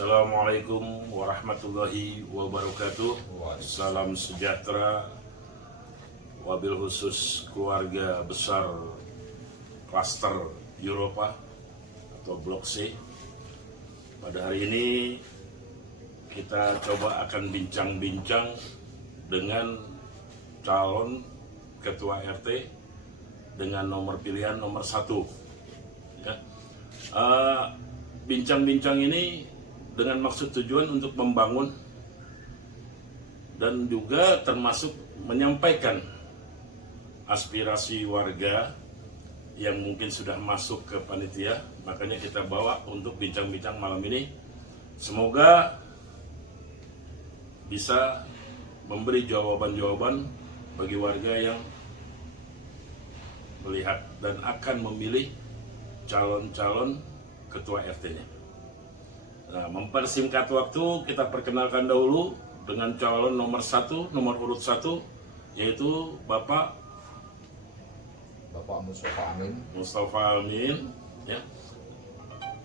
Assalamualaikum warahmatullahi wabarakatuh. Salam sejahtera, wabil khusus keluarga besar klaster Eropa atau Blok C. Pada hari ini kita coba akan bincang-bincang dengan calon ketua RT dengan nomor pilihan nomor 1. Ya. Bincang-bincang ini dengan maksud tujuan untuk membangun dan juga termasuk menyampaikan aspirasi warga yang mungkin sudah masuk ke panitia. Makanya kita bawa untuk bincang-bincang malam ini. Semoga bisa memberi jawaban-jawaban bagi warga yang melihat dan akan memilih calon-calon ketua RT-nya. Nah, mempersingkat waktu, kita perkenalkan dahulu dengan calon nomor 1, nomor urut 1, yaitu Bapak Mustafa Amin, ya,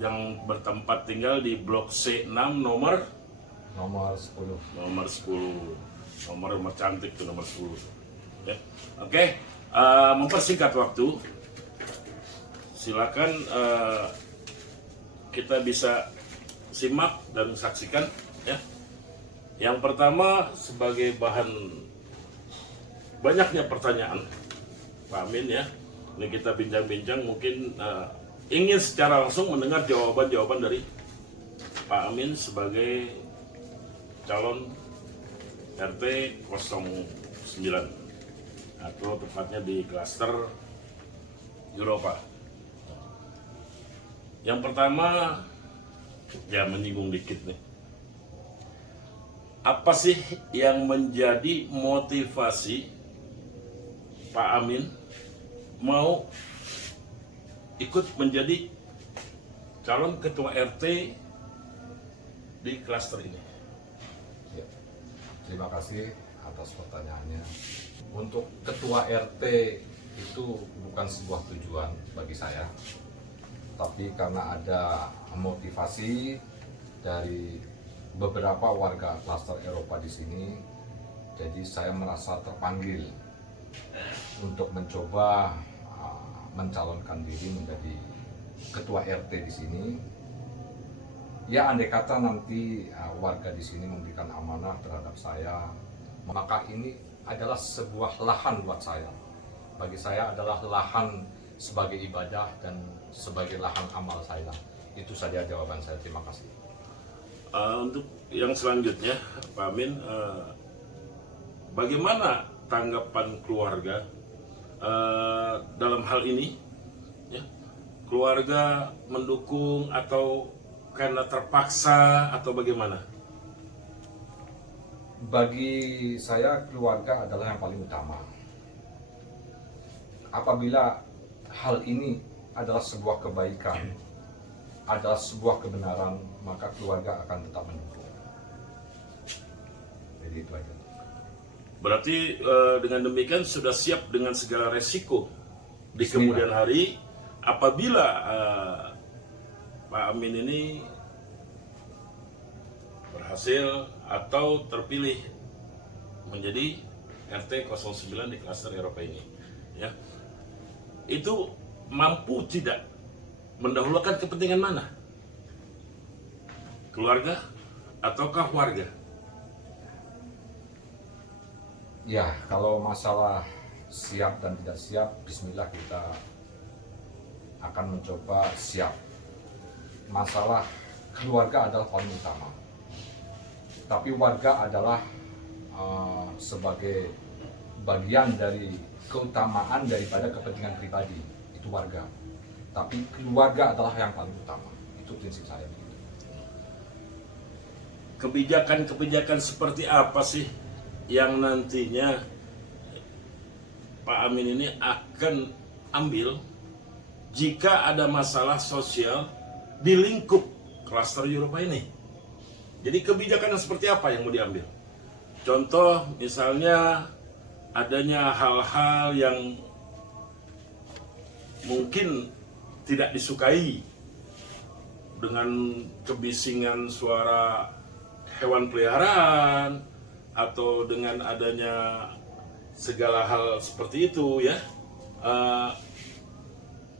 yang bertempat tinggal di Blok C6 nomor 10. Nomor cantik tuh, nomor 10. Ya. Oke, mempersingkat waktu, silakan kita bisa simak dan saksikan, ya. Yang pertama, sebagai bahan banyaknya pertanyaan Pak Amin, ya, ini kita bincang-bincang, mungkin ingin secara langsung mendengar jawaban-jawaban dari Pak Amin sebagai calon RT 09 atau tepatnya di klaster Eropa. Yang pertama, ya, menyinggung dikit nih. Apa sih yang menjadi motivasi Pak Amin mau ikut menjadi calon ketua RT di klaster ini? Ya, terima kasih atas pertanyaannya. Untuk ketua RT itu bukan sebuah tujuan bagi saya, tapi karena ada motivasi dari beberapa warga klaster Eropa di sini, jadi saya merasa terpanggil untuk mencoba mencalonkan diri menjadi ketua RT di sini. Ya, andai kata nanti warga di sini memberikan amanah terhadap saya, maka ini adalah sebuah lahan buat saya. Bagi saya adalah lahan sebagai ibadah dan sebagai lahan amal saya. Itu saja jawaban saya. Terima kasih. Untuk yang selanjutnya, Pak Amin, bagaimana tanggapan keluarga dalam hal ini? Ya, keluarga mendukung atau karena terpaksa atau bagaimana? Bagi saya, keluarga adalah yang paling utama. Apabila hal ini adalah sebuah kebaikan, adalah sebuah kebenaran, maka keluarga akan tetap mendukung. Jadi itu aja. Berarti dengan demikian sudah siap dengan segala resiko di Bismillah. kemudian hari apabila Pak Amin ini berhasil atau terpilih menjadi RT 09 di klaster Eropa ini, ya. Itu mampu tidak mendahulukan kepentingan mana? Keluarga ataukah warga? Ya, kalau masalah siap dan tidak siap, bismillah kita akan mencoba siap. Masalah keluarga adalah paling utama. Tapi warga adalah sebagai bagian dari keutamaan daripada kepentingan pribadi, itu warga. Tapi keluarga adalah yang paling utama. Itu prinsip saya. Kebijakan-kebijakan seperti apa sih yang nantinya Pak Amin ini akan ambil jika ada masalah sosial di lingkup klaster Eropa ini? Jadi kebijakan seperti apa yang mau diambil? Contoh misalnya adanya hal-hal yang mungkin tidak disukai dengan kebisingan suara hewan peliharaan atau dengan adanya segala hal seperti itu ya,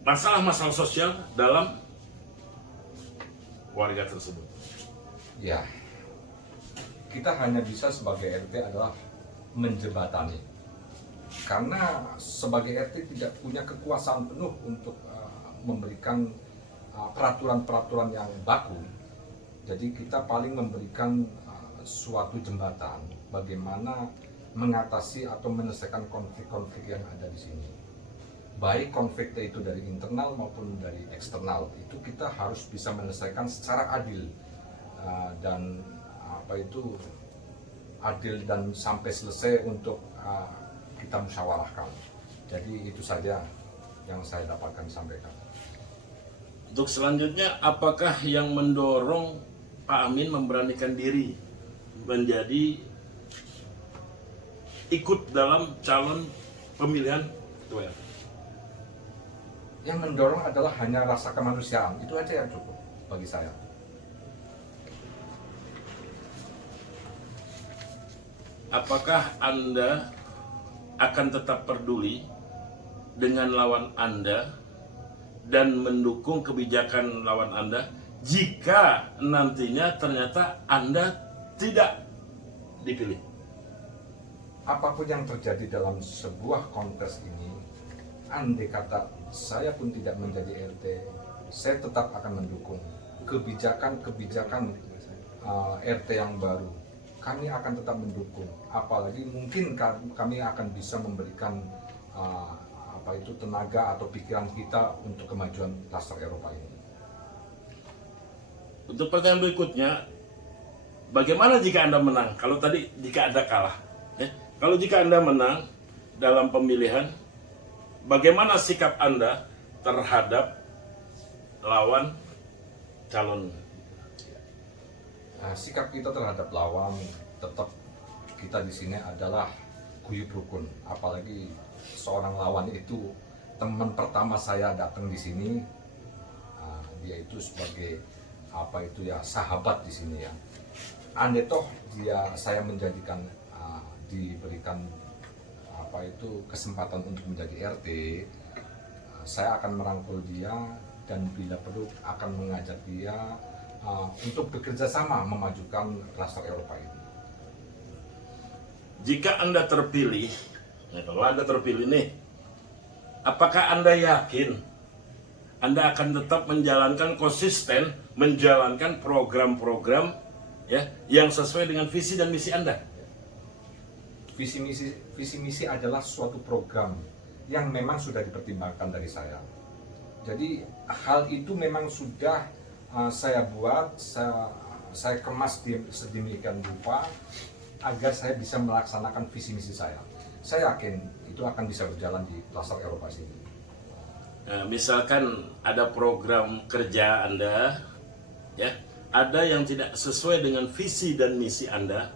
masalah-masalah sosial dalam warga tersebut. Ya, kita hanya bisa sebagai RT adalah menjembatani. Karena sebagai RT tidak punya kekuasaan penuh untuk memberikan peraturan-peraturan yang baku. Jadi kita paling memberikan suatu jembatan bagaimana mengatasi atau menyelesaikan konflik-konflik yang ada di sini. Baik konfliknya itu dari internal maupun dari eksternal, itu kita harus bisa menyelesaikan secara adil dan adil dan sampai selesai untuk kita musyawarahkan. Jadi itu saja yang saya dapatkan sampaikan. Untuk selanjutnya, apakah yang mendorong Pak Amin memberanikan diri menjadi ikut dalam calon pemilihan ketua RT? Yang mendorong adalah hanya rasa kemanusiaan, itu aja yang cukup bagi saya. Apakah Anda akan tetap peduli dengan lawan Anda dan mendukung kebijakan lawan Anda jika nantinya ternyata Anda tidak dipilih? Apapun yang terjadi dalam sebuah kontes ini, andai kata saya pun tidak menjadi RT, saya tetap akan mendukung kebijakan-kebijakan RT yang baru. Kami akan tetap mendukung, apalagi mungkin kami akan bisa memberikan tenaga atau pikiran kita untuk kemajuan klaster Eropa ini. Untuk pertanyaan berikutnya, bagaimana jika Anda menang? Kalau tadi jika Anda kalah, ya? Kalau jika Anda menang dalam pemilihan, bagaimana sikap Anda terhadap lawan calon? Sikap kita terhadap lawan tetap kita di sini adalah guyup rukun. Apalagi seorang lawan itu teman pertama saya datang di sini, dia itu sebagai sahabat di sini ya. Andai toh saya menjadikan diberikan kesempatan untuk menjadi RT, saya akan merangkul dia dan bila perlu akan mengajak dia untuk bekerja sama memajukan klaster Eropa ini. Jika Anda terpilih, kalau Anda terpilih nih, apakah Anda yakin Anda akan tetap menjalankan konsisten, menjalankan program-program ya yang sesuai dengan visi dan misi Anda? Visi misi adalah suatu program yang memang sudah dipertimbangkan dari saya. Jadi hal itu memang sudah saya buat, saya kemas sedemikian rupa agar saya bisa melaksanakan visi misi saya. Saya yakin itu akan bisa berjalan di klaster Eropa sini. Nah, misalkan ada program kerja Anda, ya, ada yang tidak sesuai dengan visi dan misi Anda,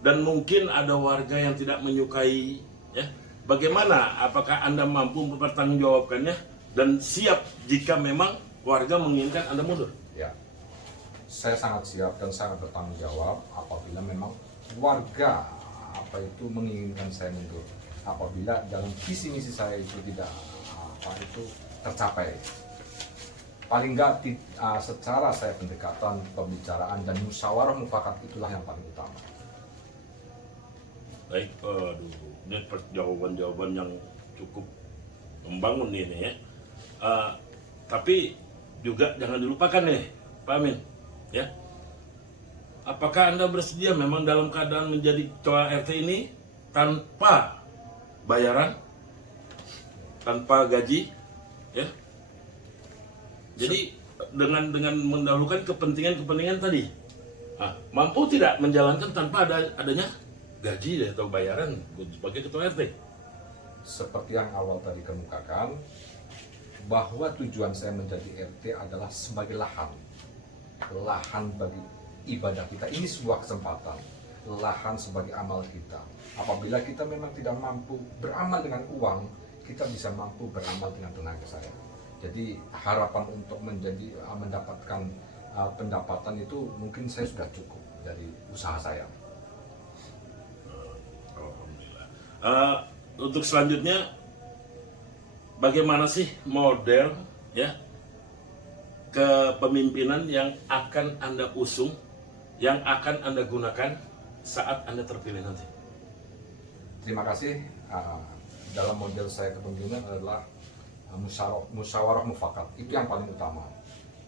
dan mungkin ada warga yang tidak menyukai, ya, bagaimana? Apakah Anda mampu mempertanggungjawabkannya dan siap jika memang warga menginginkan Anda mundur? Ya, saya sangat siap dan sangat bertanggung jawab apabila memang warga menginginkan saya mundur. Apabila dalam visi misi saya itu tidak tercapai, paling enggak secara saya pendekatan, pembicaraan dan musyawarah mufakat itulah yang paling utama. Baik, ini jawaban-jawaban yang cukup membangun ini ya. Tapi juga jangan dilupakan nih, Pak Amin, ya. Apakah Anda bersedia memang dalam keadaan menjadi ketua RT ini tanpa bayaran, tanpa gaji, ya? Jadi dengan mendahulukan kepentingan tadi, mampu tidak menjalankan tanpa adanya gaji atau bayaran sebagai ketua RT? Seperti yang awal tadi kemukakan, bahwa tujuan saya menjadi RT adalah sebagai lahan bagi ibadah kita. Ini sebuah kesempatan, lahan sebagai amal kita. Apabila kita memang tidak mampu beramal dengan uang, kita bisa mampu beramal dengan tenaga saya. Jadi harapan untuk mendapatkan pendapatan itu mungkin saya sudah cukup dari usaha saya. Alhamdulillah. Untuk selanjutnya, bagaimana sih model ya kepemimpinan yang akan Anda usung, yang akan Anda gunakan saat Anda terpilih nanti? Terima kasih. Dalam model saya kepemimpinan adalah musyawarah mufakat. Itu yang paling utama.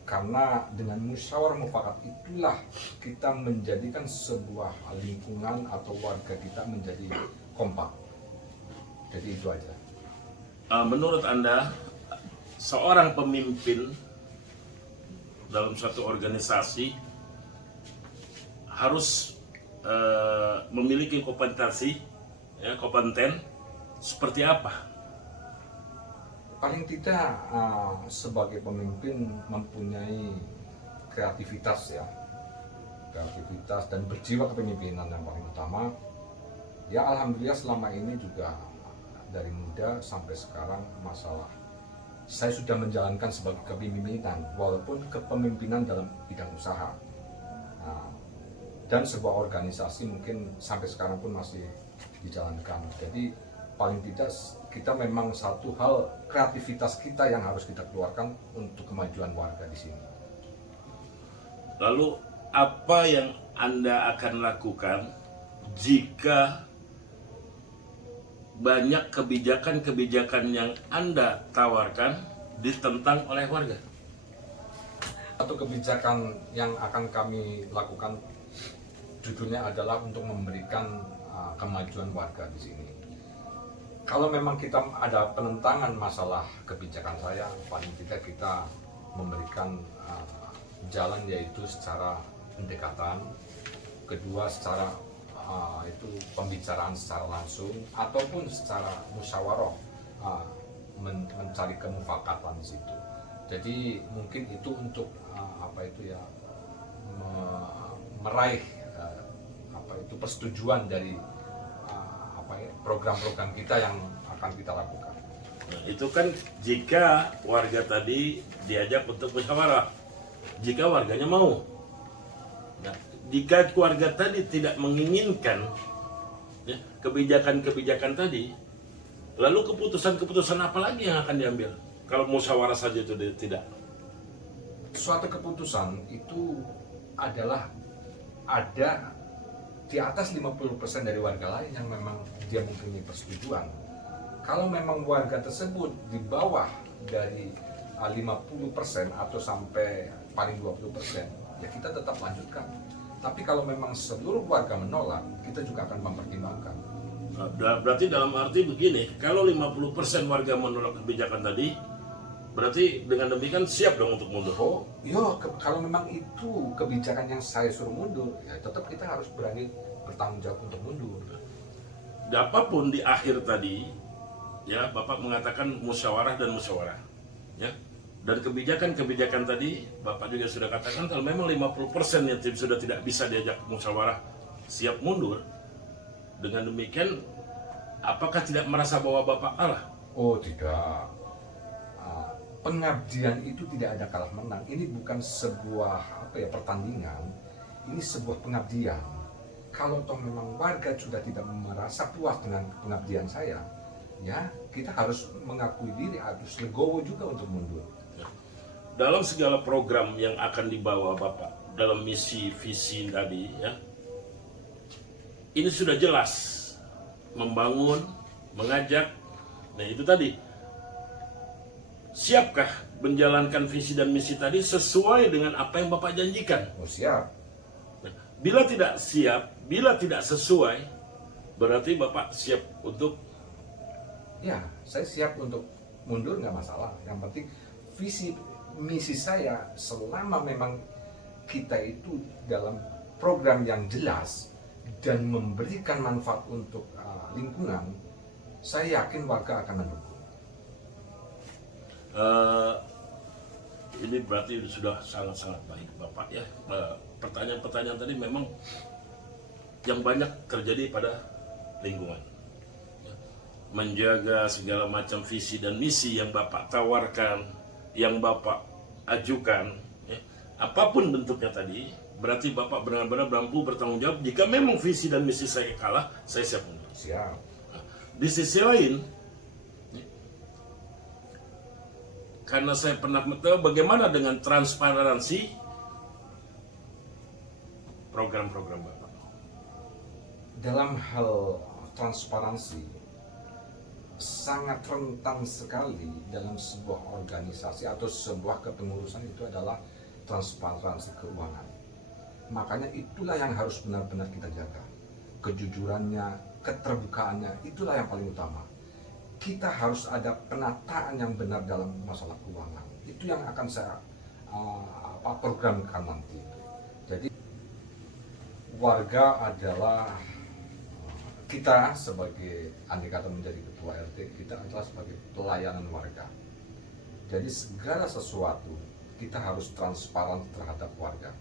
Karena dengan musyawarah mufakat itulah kita menjadikan sebuah lingkungan atau warga kita menjadi kompak. Jadi itu aja. Menurut Anda, seorang pemimpin dalam suatu organisasi harus memiliki kompeten seperti apa? Paling tidak sebagai pemimpin mempunyai kreativitas ya, kreativitas dan berjiwa kepemimpinan yang paling utama. Ya alhamdulillah selama ini juga dari muda sampai sekarang masalah saya sudah menjalankan sebagai kepemimpinan walaupun kepemimpinan dalam bidang usaha. Dan sebuah organisasi mungkin sampai sekarang pun masih dijalankan. Jadi paling tidak kita memang satu hal kreativitas kita yang harus kita keluarkan untuk kemajuan warga di sini. Lalu apa yang Anda akan lakukan jika banyak kebijakan-kebijakan yang Anda tawarkan ditentang oleh warga? Satu kebijakan yang akan kami lakukan judulnya adalah untuk memberikan kemajuan warga di sini. Kalau memang kita ada penentangan masalah kebijakan saya, paling tidak kita memberikan jalan yaitu secara pendekatan, kedua secara itu pembicaraan secara langsung ataupun secara musyawarah mencari kemufakatan di situ. Jadi mungkin itu untuk meraih persetujuan dari program-program kita yang akan kita lakukan. Nah, itu kan jika warga tadi diajak untuk musyawarah, jika warganya mau. Nah, jika warga tadi tidak menginginkan ya, kebijakan-kebijakan tadi, lalu keputusan-keputusan apa lagi yang akan diambil? Kalau musyawarah saja itu tidak. Suatu keputusan itu adalah ada di atas 50% dari warga lain yang memang dia mempunyai persetujuan. Kalau memang warga tersebut di bawah dari 50% atau sampai paling 20%, ya kita tetap lanjutkan. Tapi kalau memang seluruh warga menolak, kita juga akan mempertimbangkan. Berarti dalam arti begini, kalau 50% warga menolak kebijakan tadi, berarti dengan demikian siap dong untuk mundur. Oh, kalau memang itu kebijakan yang saya suruh mundur, ya tetap kita harus berani bertanggung jawab untuk mundur. Apapun di akhir tadi, ya Bapak mengatakan musyawarah dan musyawarah, ya. Dan kebijakan-kebijakan tadi, Bapak juga sudah katakan kalau memang 50% yang sudah tidak bisa diajak musyawarah siap mundur. Dengan demikian, apakah tidak merasa bahwa Bapak kalah? Oh tidak. Pengabdian itu tidak ada kalah menang. Ini bukan sebuah pertandingan. Ini sebuah pengabdian. Kalau toh memang warga sudah tidak merasa puas dengan pengabdian saya, ya kita harus mengakui diri, harus legowo juga untuk mundur. Dalam segala program yang akan dibawa Bapak dalam misi visi tadi, ya, ini sudah jelas membangun, mengajak. Nah itu tadi, siapkah menjalankan visi dan misi tadi sesuai dengan apa yang Bapak janjikan? Oh siap. Nah, bila tidak siap, bila tidak sesuai, berarti Bapak siap untuk? Ya, saya siap untuk mundur, nggak masalah. Yang penting visi misi saya selama memang kita itu dalam program yang jelas dan memberikan manfaat untuk lingkungan, saya yakin warga akan mendukung. Ini berarti sudah sangat-sangat baik Bapak ya. Pertanyaan-pertanyaan tadi memang yang banyak terjadi pada lingkungan. Menjaga segala macam visi dan misi yang Bapak tawarkan, yang Bapak ajukan, ya, apapun bentuknya tadi, berarti Bapak benar-benar mampu bertanggung jawab. Jika memang visi dan misi saya kalah, saya siap mundur. Siap. Di sisi lain, karena saya pernah tahu bagaimana dengan transparansi program-program Bapak. Dalam hal transparansi, sangat rentan sekali dalam sebuah organisasi atau sebuah kepengurusan itu adalah transparansi keuangan. Makanya itulah yang harus benar-benar kita jaga. Kejujurannya, keterbukaannya, itulah yang paling utama. Kita harus ada penataan yang benar dalam masalah keuangan. Itu yang akan saya programkan nanti. Jadi warga adalah kita sebagai andai kata menjadi ketua RT, kita adalah sebagai pelayanan warga. Jadi segala sesuatu kita harus transparan terhadap warga.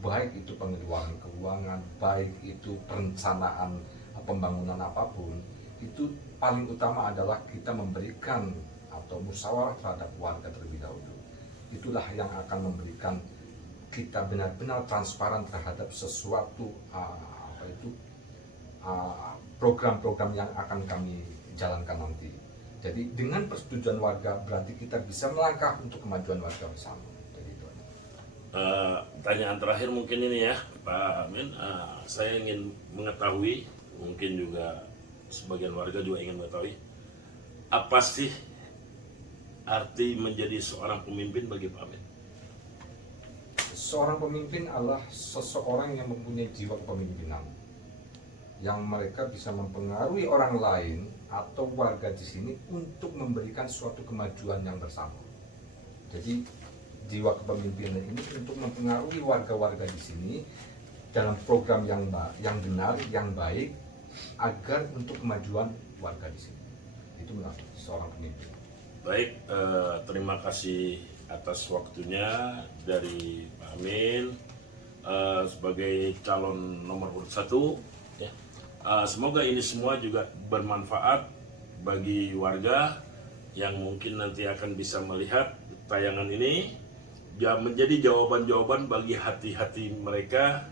Baik itu pengeluaran keuangan, baik itu perencanaan pembangunan apapun, itu paling utama adalah kita memberikan atau musyawarah terhadap warga terlebih dahulu. Itulah yang akan memberikan kita benar-benar transparan terhadap sesuatu program-program yang akan kami jalankan nanti. Jadi dengan persetujuan warga berarti kita bisa melangkah untuk kemajuan warga bersama. Jadi itu. Pertanyaan terakhir mungkin ini ya, Pak Amin. Saya ingin mengetahui, mungkin juga sebagian warga juga ingin mengetahui, apa sih arti menjadi seorang pemimpin bagi Pak Amin? Seorang pemimpin adalah seseorang yang mempunyai jiwa kepemimpinan, yang mereka bisa mempengaruhi orang lain atau warga di sini untuk memberikan suatu kemajuan yang bersama. Jadi jiwa kepemimpinan ini untuk mempengaruhi warga-warga di sini dalam program yang benar, yang baik, agar untuk kemajuan warga di sini. Itu benar seorang pemimpin. Baik, terima kasih atas waktunya dari Pak Amin sebagai calon nomor urut 1. Ya. Semoga ini semua juga bermanfaat bagi warga yang mungkin nanti akan bisa melihat tayangan ini, menjadi jawaban-jawaban bagi hati-hati mereka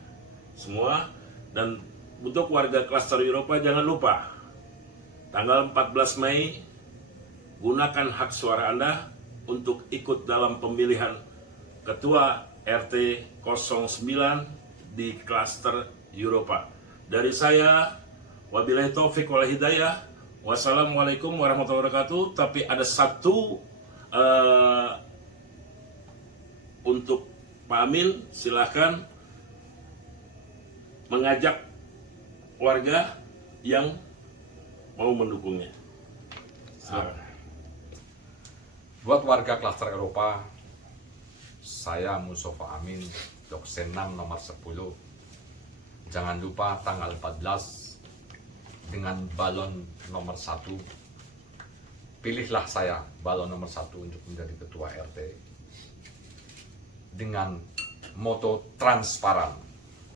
semua. Dan untuk warga klaster Eropa, jangan lupa tanggal 14 Mei gunakan hak suara Anda untuk ikut dalam pemilihan Ketua RT 09 di klaster Eropa. Dari saya, wabillahi taufik wal hidayah, wassalamualaikum warahmatullahi wabarakatuh. Tapi ada satu untuk Pak Amin, silakan mengajak warga yang mau mendukungnya. Buat warga klaster Eropa, saya Mustafa Amin, Doksen 6 nomor 10. Jangan lupa tanggal 14 dengan balon nomor 1. Pilihlah saya balon nomor 1 untuk menjadi ketua RT dengan moto transparan.